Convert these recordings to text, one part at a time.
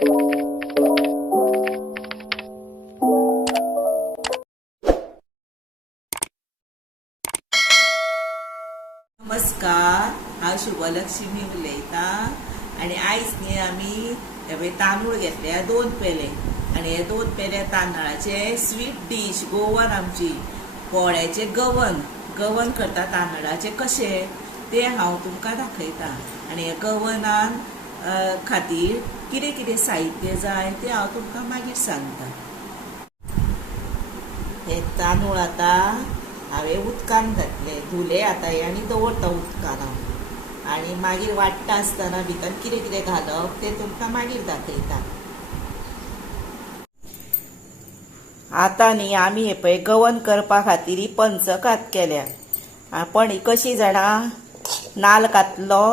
नमस्कार, हांव शुभलक्ष्मी उलयतां आनी आयज न्ही आमी तांदूळ घेतले 2 पेले आनी हे 2 पेले तांदळाचे स्वीट डीश गोवन आमची पोळ्याचे गवन करता तांदळाचे कशे ते हांव तुमकां दाखयतां। आनी हे गवनान खातीर कितें कितें साहित्य जाय ते हांव तुमकां मागीर सांगतां। हे तांदूळ आतां हांवें उदकान घातले, धुले आतां हे आनी दवरता उदकान हांव। आनी मागीर वाडटा आसतना भितर कितें कितें घालप ते तुमकां मागीर दाखयता। आतां न्ही आमी हे पळय गवन करपा खातीर ही पंचखाद केल्या। पण ही कशी जाणां, नाल्ल घातलो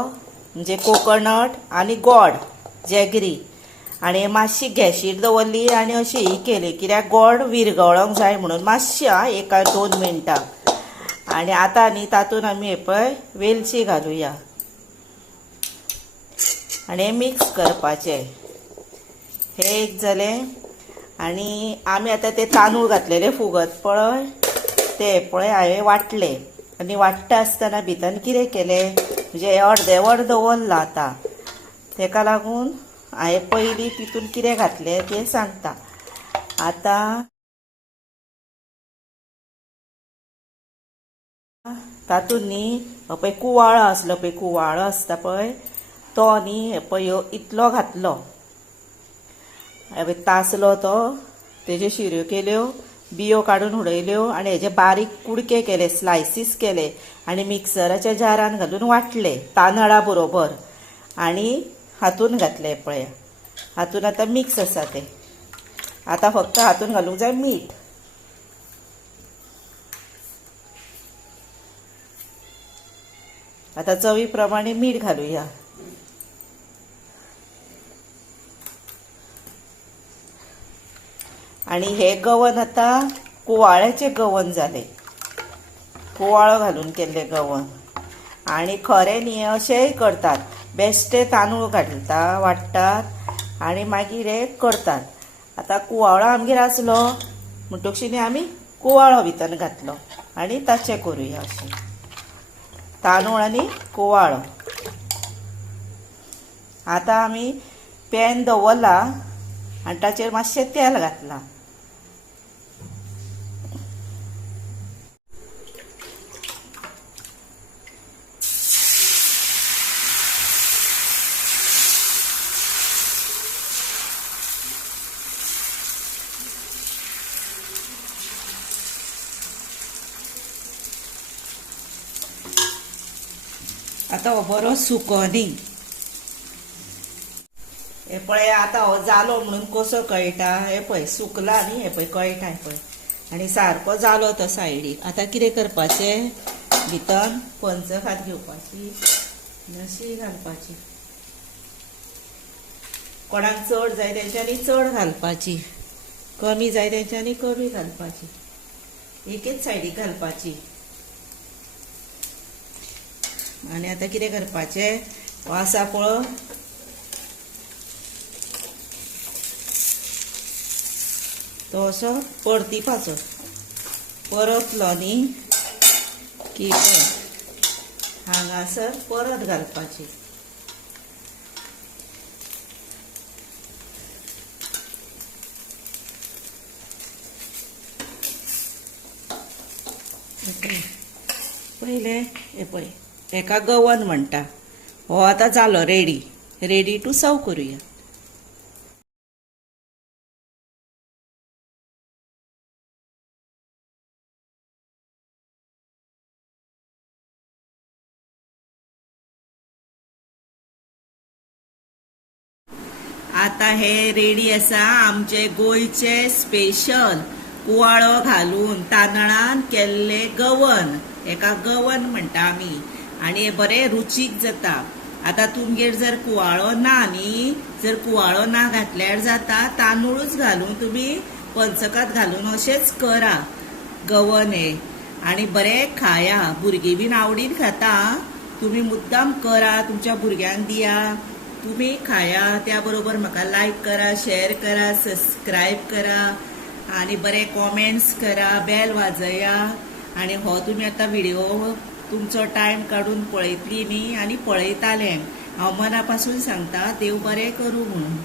म्हणजे कोकोनट आनी गोड जेगरी आनी मातशी गॅशीर दवरली आनी अशी ही केली कित्याक गोड विरगळोंक जाय म्हणून मातशी 1-2 मिनटां। आनी आतां न्ही तातूंत आमी हे पळय वेलची घालुया आनी हे मिक्स करपाचें। हे एक जालें आनी आमी आतां ते तांदूळ घातलेले फुगत पळय ते पळय हांवें वाटले आनी वाडटा आसतना भितर कितें केलें म्हणजे अर्दे वर दवरलां आतां। तेका लागून हांवें पयलीं तितून कितें घातलें तें सांगता। आतां तातूंत न्ही पळय कुवाळो आसलो पळय, कुवाळो आसता पळय तो न्ही हे पळय इतलो घातलो, तासलो तो, तेज्यो शिऱ्यो केल्यो, बियो काडून उडयल्यो आनी हेजे बारीक कुडके केले, स्लायसीस केले आनी मिक्सराच्या जारान घालून वाटले तांदळा बरोबर आनी हातून घातले पळय। हातून आतां मिक्स आसा ते। आतां फक्त हातून घालूंक जाय मीठ। आतां चवी प्रमाणे मीठ घालुया। आनी हे गवन आतां कुवाळ्याचें गवन जालें, कुवाळो घालून केल्लें गवन। आनी खरें न्ही अशेंय करतात, बेश्टे तांदूळ घालता वाडटात आनी मागीर हे करतात। आतां कुवाळो आमगेर आसलो म्हणटकच न्ही आमी कुवाळो भितर घातलो आनी ताचें करुया अशें, तांदूळ आनी कुवाळो। आतां आमी पॅन दवरला आनी ताचेर मातशें तेल घातलां। आतां हो बरो सुकोनी, हे पळय आतां हो जालो म्हणून कसो कळटा, हे पळय सुकला न्ही, हे पळय कळटा हे पळय आनी सारको जालो तो सायडीक। आतां कितें करपाचें, भितर पंचखाद घेवपाची, अशी घालपाची, कोणाक चड जाय तेंच्यांनी चड घालपाची, कमी जाय तेंच्यांनी कमी घालपाची, एकेच सायडीक घालपाची। आनी आतां कितें करपाचें, हो आसा पळय तो असो परतीपाचो, परतलो न्ही की हांगासर परत घालपाची। पयले हे पळय हेका गवन म्हणटा। हो आतां जालो रेडी टू सर्व करुया। आतां हे रेडी आसा आमचे गोंयचे स्पेशल कुवाळो घालून तांदळान केल्ले गवन, हेका गवन म्हणटा आमी आनी हे बरें रुचीक जाता। आतां तुमगेर जर कुवाळो ना न्ही, जर कुवाळो ना घातल्यार जाता, तांदूळच घालून तुमी पंचखाद घालून अशेंच करा गवन हे आनी बरें खाया। भुरगीं बीन आवडीन खाता, तुमी मुद्दाम करा, तुमच्या भुरग्यांक दिया, तुम्ही खाया, त्याबरोबर म्हाका लाईक करा, शेअर करा, सबस्क्राईब करा आणि बरे कॉमेंट्स करा, बेल वाजया. आणि हो तुम्ही आता व्हिडिओ तुमचो टाइम काढून पळयतली न्ही आणि पळयताले. हांव मनापासून सांगता, देव बरें करूं म्हणून.